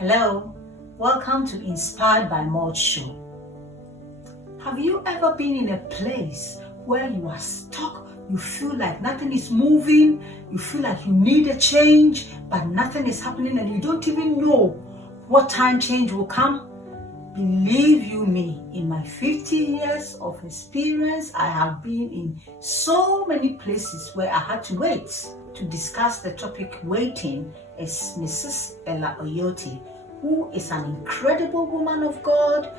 Hello, welcome to Inspired by Maud Show. Have you ever been in a place where you are stuck? You feel like nothing is moving, you feel like you need a change, but nothing is happening and you don't even know what time change will come? Believe you me, in my 50 years of experience, I have been in so many places where I had to wait. To discuss the topic waiting is Mrs. Ella Oyote, who is an incredible woman of God.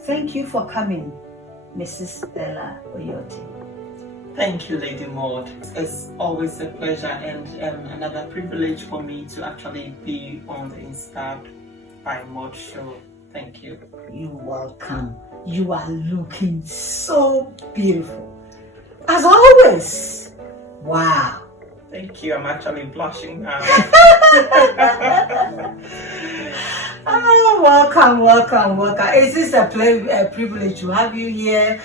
Thank you for coming, Mrs. Ella Oyote. Thank you, Lady Maud. It's always a pleasure and another privilege for me to actually be on the Inspired by Maud show. Thank you. You're welcome. You are looking so beautiful. As always. Wow. Thank you. I'm actually blushing now. Oh, welcome. Is this a privilege to have you here?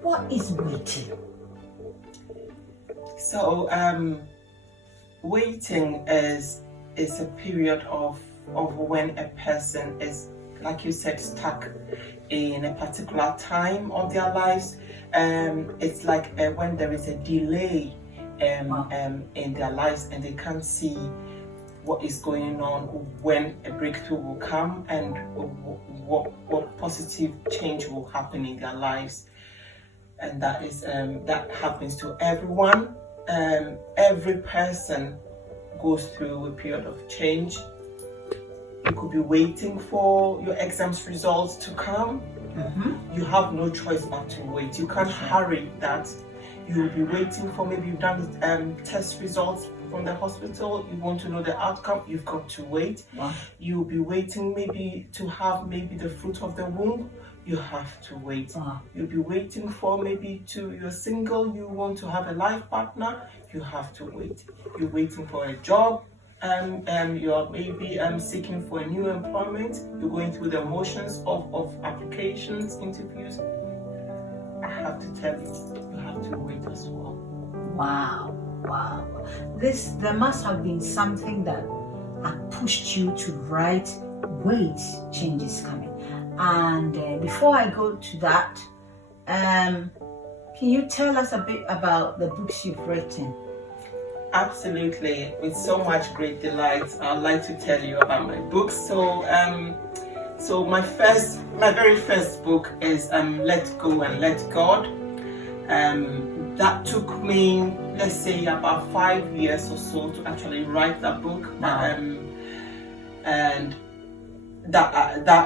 What is waiting? So, waiting is a period of when a person is, like you said, stuck in a particular time of their lives. It's like when there is a delay in their lives and they can't see what is going on, when a breakthrough will come, and what positive change will happen in their lives. And that is that happens to everyone. Every person goes through a period of change. You could be waiting for your exams results to come. You have no choice but to wait. You can't hurry that. You'll be waiting for, maybe you've done test results from the hospital, you want to know the outcome, you've got to wait. Wow. You'll be waiting maybe to have maybe the fruit of the womb, you have to wait. Wow. You'll be waiting for maybe you're single, you want to have a life partner, you have to wait. You're waiting for a job, you're maybe seeking for a new employment, you're going through the motions of applications, interviews. I have to tell you, you have to wait as well. Wow. There must have been something that had pushed you to write Wait, Change is Coming. And before I go to that, can you tell us a bit about the books you've written? Absolutely, with so much great delight. I'd like to tell you about my books. So my very first book is Let Go and Let God. That took me, let's say, about 5 years or so to actually write that book. Wow. And that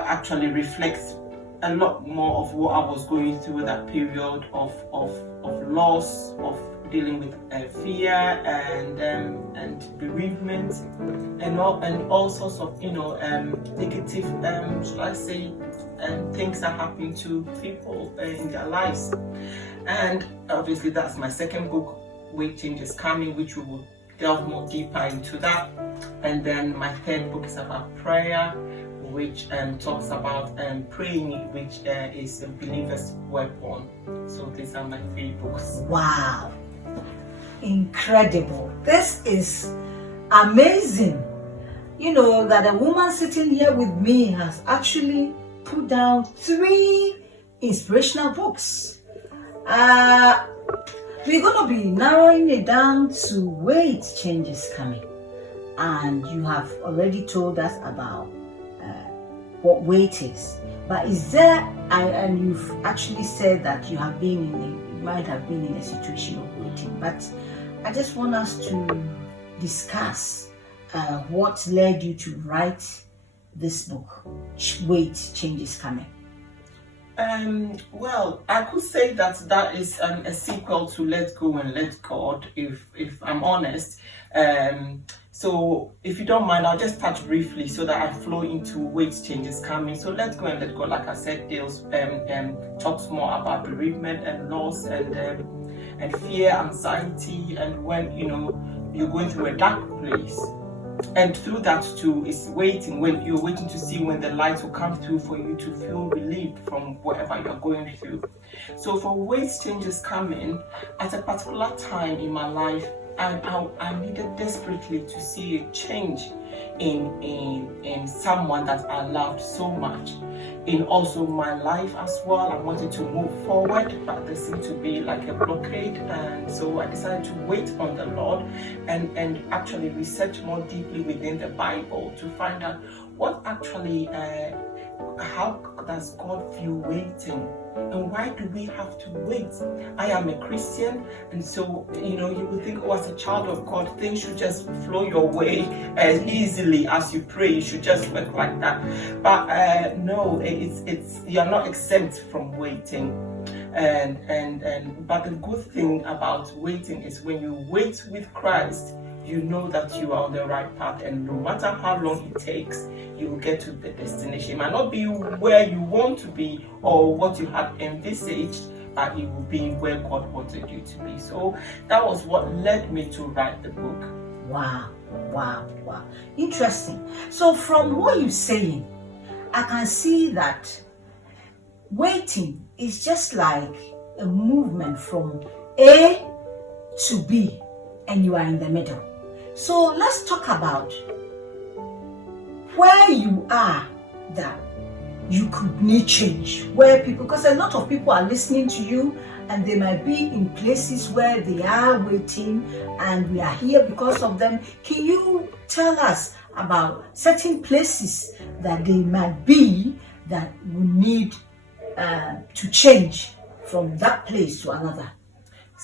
actually reflects a lot more of what I was going through, that period of loss, of dealing with fear and bereavement, and all sorts of negative, should I say, things that happen to people in their lives. And obviously that's my second book, Wait, Change is Coming, which we will delve more deeper into that. And then my third book is about prayer, which talks about praying, which is a believer's weapon. So these are my 3 books. Wow. Incredible. This is amazing. You know that a woman sitting here with me has actually put down 3 inspirational books. We're going to be narrowing it down to Wait, Change is Coming. And you have already told us about what wait is. But is there, and you've actually said that you might have been in a situation of waiting, but I just want us to discuss what led you to write this book, Wait, Change is Coming. Well, I could say that is a sequel to Let Go and Let God, if I'm honest. So if you don't mind, I'll just touch briefly so that I flow into Wait, Change is Coming. So Let Go and Let God, like I said, talks more about bereavement and loss and fear, anxiety, and when you're going through a dark place. And through that too is waiting, when you're waiting to see when the light will come through for you to feel relieved from whatever you're going through. So for Wait, Change is Coming, at a particular time in my life, I needed desperately to see a change in someone that I loved so much. In also my life as well, I wanted to move forward, but there seemed to be like a blockade, and so I decided to wait on the Lord and actually research more deeply within the Bible to find out what actually how does God view waiting, and why do we have to wait? I am a Christian, and so you would think, oh, as a child of God, things should just flow your way as easily as you pray. It should just work like that. But no, it's you're not exempt from waiting. And but the good thing about waiting is when you wait with Christ, you know that you are on the right path, and no matter how long it takes, you will get to the destination. It might not be where you want to be or what you had envisaged, but it will be where God wanted you to be. So that was what led me to write the book. Wow. Interesting. So from what you're saying, I can see that waiting is just like a movement from A to B, and you are in the middle. So let's talk about where you are that you could need change. Where people, because a lot of people are listening to you and they might be in places where they are waiting and we are here because of them. Can you tell us about certain places that they might be that we need to change from that place to another?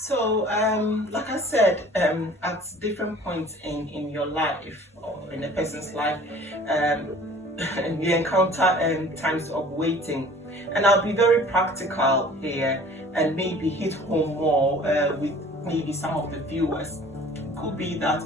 So, like I said, at different points in your life or in a person's life, you encounter times of waiting. And I'll be very practical here and maybe hit home more with maybe some of the viewers. It could be that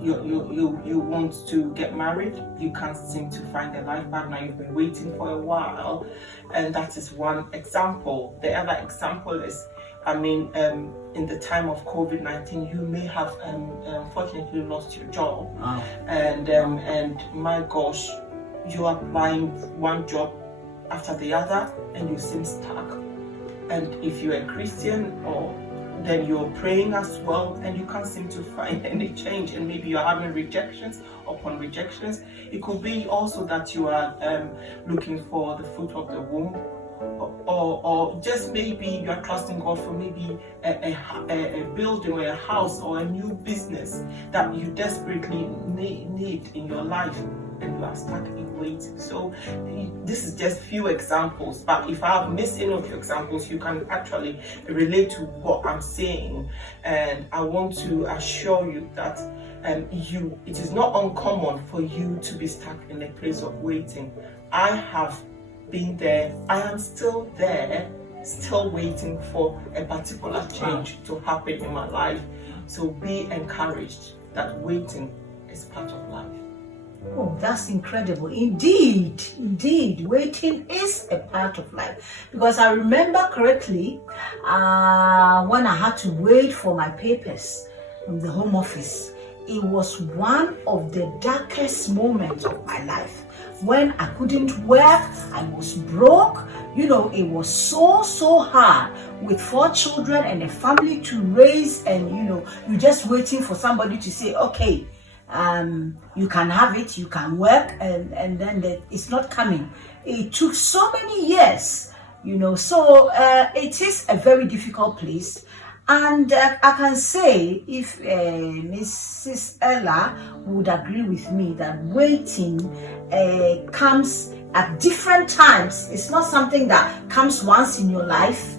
you want to get married, you can't seem to find a life partner, you've been waiting for a while, and that is one example. The other example is, in the time of COVID-19, you may have unfortunately lost your job. Wow. And my gosh, you're applying one job after the other and you seem stuck. And if you're a Christian, then you're praying as well and you can't seem to find any change, and maybe you're having rejections upon rejections. It could be also that you are looking for the fruit of the womb, or just maybe you're trusting God for maybe a building or a house or a new business that you desperately need in your life, and you are stuck in waiting. So this is just few examples, but if I have missed any of your examples, you can actually relate to what I'm saying. And I want to assure you that it is not uncommon for you to be stuck in a place of waiting. I have been there. I am still there, still waiting for a particular change to happen in my life. So be encouraged that waiting is part of life. Oh, that's incredible. Indeed, waiting is a part of life. Because I remember correctly, when I had to wait for my papers from the Home Office, it was one of the darkest moments of my life. When I couldn't work, I was broke. It was so hard with 4 children and a family to raise, and you're just waiting for somebody to say, okay, you can have it, you can work, and then it's not coming. It took so many years, so it is a very difficult place. And I can say, if Mrs. Ella would agree with me, that waiting comes at different times. It's not something that comes once in your life.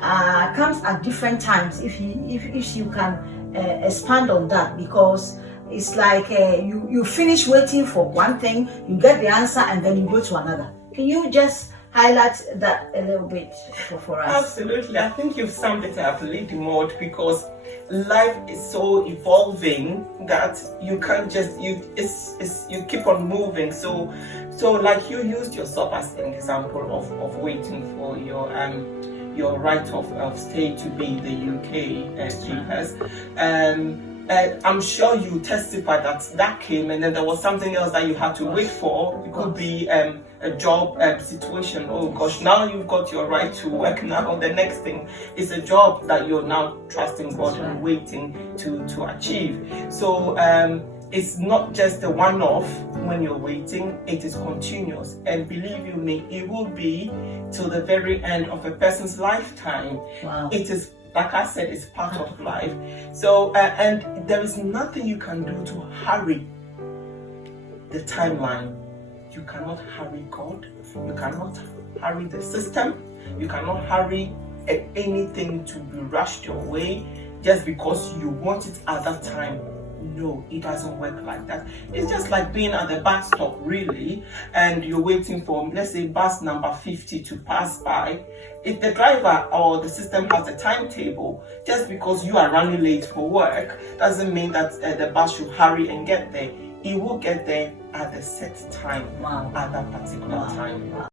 Comes at different times. If you can expand on that, because it's like you finish waiting for one thing, you get the answer, and then you go to another. Can you just highlight that a little bit for us? Absolutely. I think you've summed it up, Lady Maud, because life is so evolving that you can't just you keep on moving. So like you used yourself as an example of waiting for your right of stay to be in the UK papers. I'm sure you testify that came, and then there was something else that you had to wait for. It could be a job situation. Oh gosh, now you've got your right to work. Now the next thing is a job that you're now trusting God and waiting to achieve. So it's not just a one-off when you're waiting, it is continuous. And believe you me, it will be till the very end of a person's lifetime. Wow. It is, like I said, it's part of life. So, and there is nothing you can do to hurry the timeline. You cannot hurry God. You cannot hurry the system. You cannot hurry anything to be rushed your way just because you want it at that time. No, it doesn't work like that. It's just like being at the bus stop, really, and you're waiting for, let's say, bus number 50 to pass by. If the driver or the system has a timetable, just because you are running late for work, doesn't mean that the bus should hurry and get there. It will get there at the set time, Wow. at that particular time. Wow.